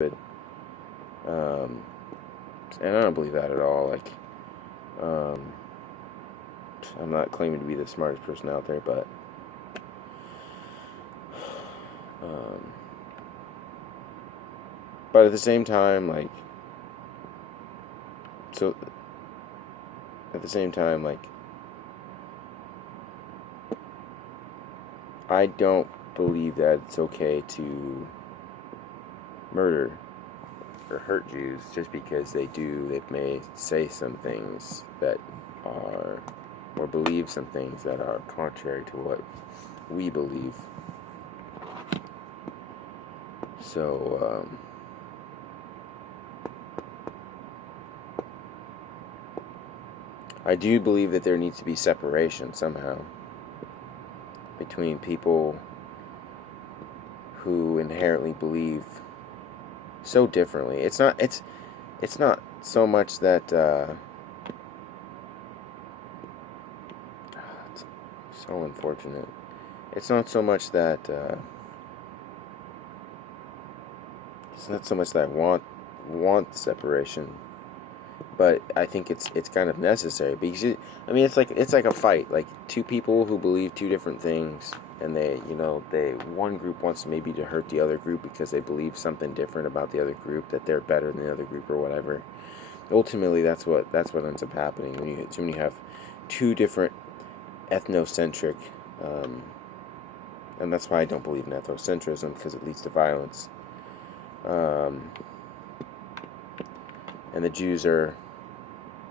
Um, and I don't believe that at all. Like, um, I'm not claiming to be the smartest person out there, but um, but at the same time, like, so at the same time, like, I don't believe that it's okay to murder or hurt Jews just because they may say some things that are, or believe some things that are contrary to what we believe. So, I do believe that there needs to be separation somehow between people who inherently believe so differently. It's not so much that it's so unfortunate. It's not so much that I want separation, but I think it's kind of necessary because it's like a fight, like two people who believe two different things, and they one group wants maybe to hurt the other group because they believe something different about the other group, that they're better than the other group or whatever. Ultimately, that's what ends up happening when you have two different ethnocentric, um, and that's why I don't believe in ethnocentrism, because it leads to violence. And the Jews are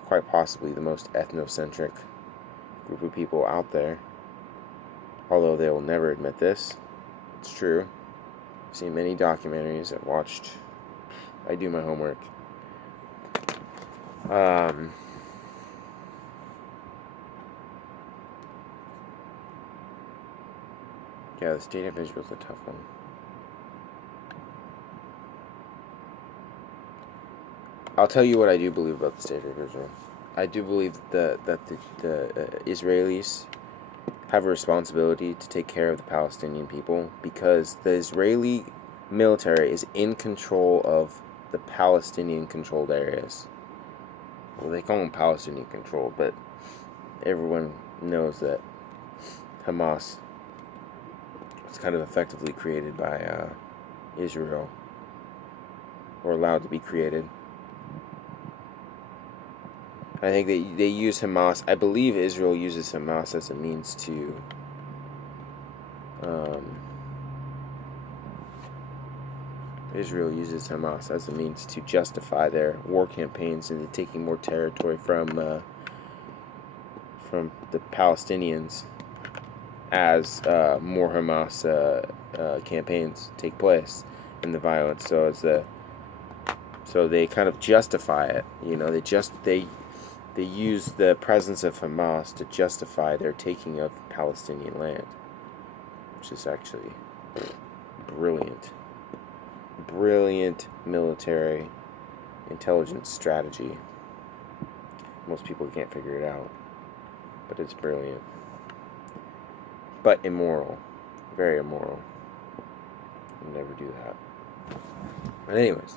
quite possibly the most ethnocentric group of people out there, although they will never admit this. It's true. I've seen many documentaries. I do my homework. Yeah, the state of Israel is a tough one. I'll tell you what I do believe about the state of Israel. I do believe that the Israelis have a responsibility to take care of the Palestinian people, because the Israeli military is in control of the Palestinian-controlled areas. Well, they call them Palestinian-controlled, but everyone knows that Hamas was kind of effectively created by Israel, or allowed to be created. I think they use Hamas. I believe Israel uses Hamas as a means to justify their war campaigns into taking more territory from the Palestinians as more Hamas campaigns take place in the violence. So they kind of justify it. They use the presence of Hamas to justify their taking of Palestinian land, which is actually brilliant. Brilliant military intelligence strategy. Most people can't figure it out, but it's brilliant. But immoral. Very immoral. I'll never do that. But anyways,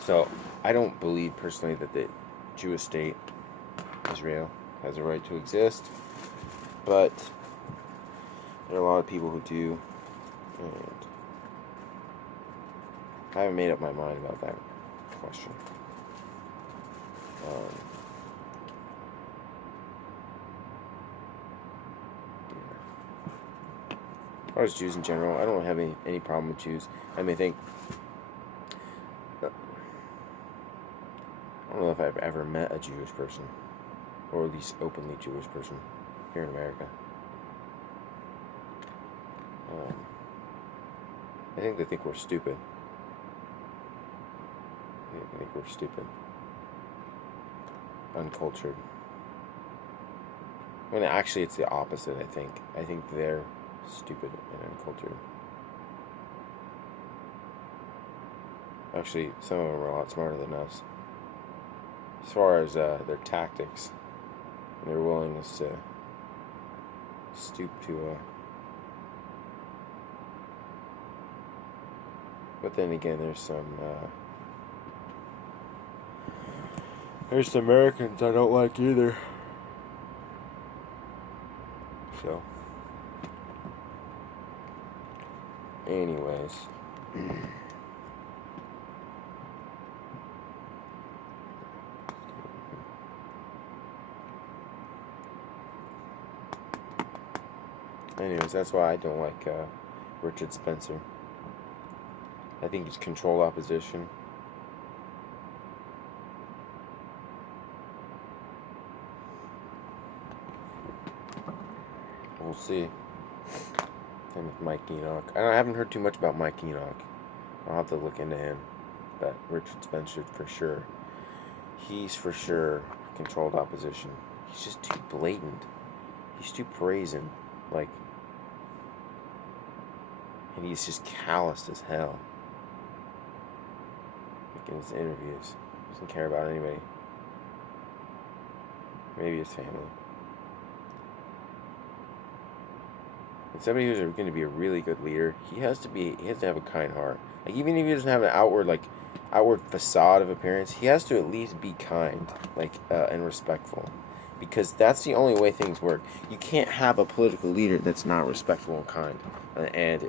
so I don't believe personally that the Jewish state, Israel, has a right to exist, but there are a lot of people who do, and I haven't made up my mind about that question. As far as Jews in general, I don't have any problem with Jews. I don't know if I've ever met a Jewish person, or at least openly Jewish person, here in America. I think they think we're stupid. I think we're stupid. Uncultured. When actually it's the opposite, I think. I think they're stupid and uncultured. Actually, some of them are a lot smarter than us. As far as their tactics and their willingness to stoop to But then again, there's some Americans I don't like either. So, anyways. Anyways, that's why I don't like Richard Spencer. I think he's controlled opposition. We'll see. Same with Mike Enoch. I haven't heard too much about Mike Enoch. I'll have to look into him. But Richard Spencer, for sure. He's for sure controlled opposition. He's just too blatant. He's too brazen. Like, and he's just calloused as hell. Like in his interviews. Doesn't care about anybody. Maybe his family. And somebody who's going to be a really good leader, he has to have a kind heart. Like, even if he doesn't have an outward facade of appearance, he has to at least be kind, and respectful, because that's the only way things work. You can't have a political leader that's not respectful and kind, and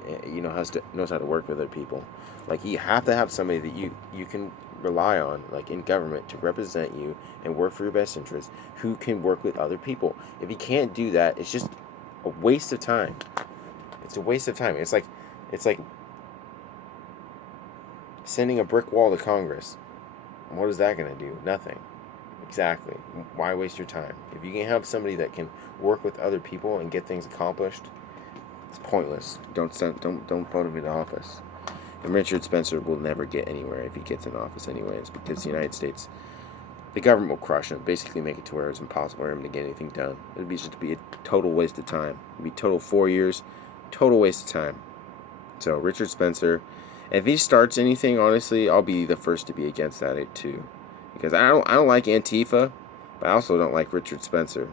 knows how to work with other people. Like, you have to have somebody that you can rely on, like in government, to represent you and work for your best interests, who can work with other people. If you can't do that, it's just a waste of time. It's a waste of time. It's like sending a brick wall to Congress. What is that going to do? Nothing. Exactly. Why waste your time? If you can have somebody that can work with other people and get things accomplished, it's pointless. Don't vote him into office. And Richard Spencer will never get anywhere if he gets in office anyways, because the United States, the government will crush him, basically make it to where it's impossible for him to get anything done. It'd be just be a total waste of time. It'd be total 4 years, total waste of time. So Richard Spencer, if he starts anything, honestly, I'll be the first to be against that too, because I don't like Antifa, but I also don't like Richard Spencer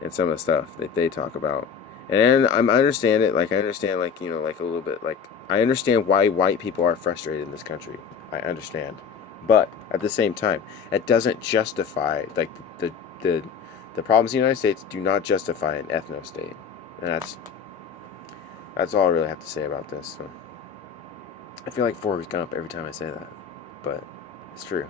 and some of the stuff that they talk about. And I understand it. Like, I understand, like, a little bit, like, I understand why white people are frustrated in this country. I understand. But at the same time, it doesn't justify, like, the problems in the United States do not justify an ethnostate. And that's all I really have to say about this. So I feel like Forrest Gump every time I say that, but it's true.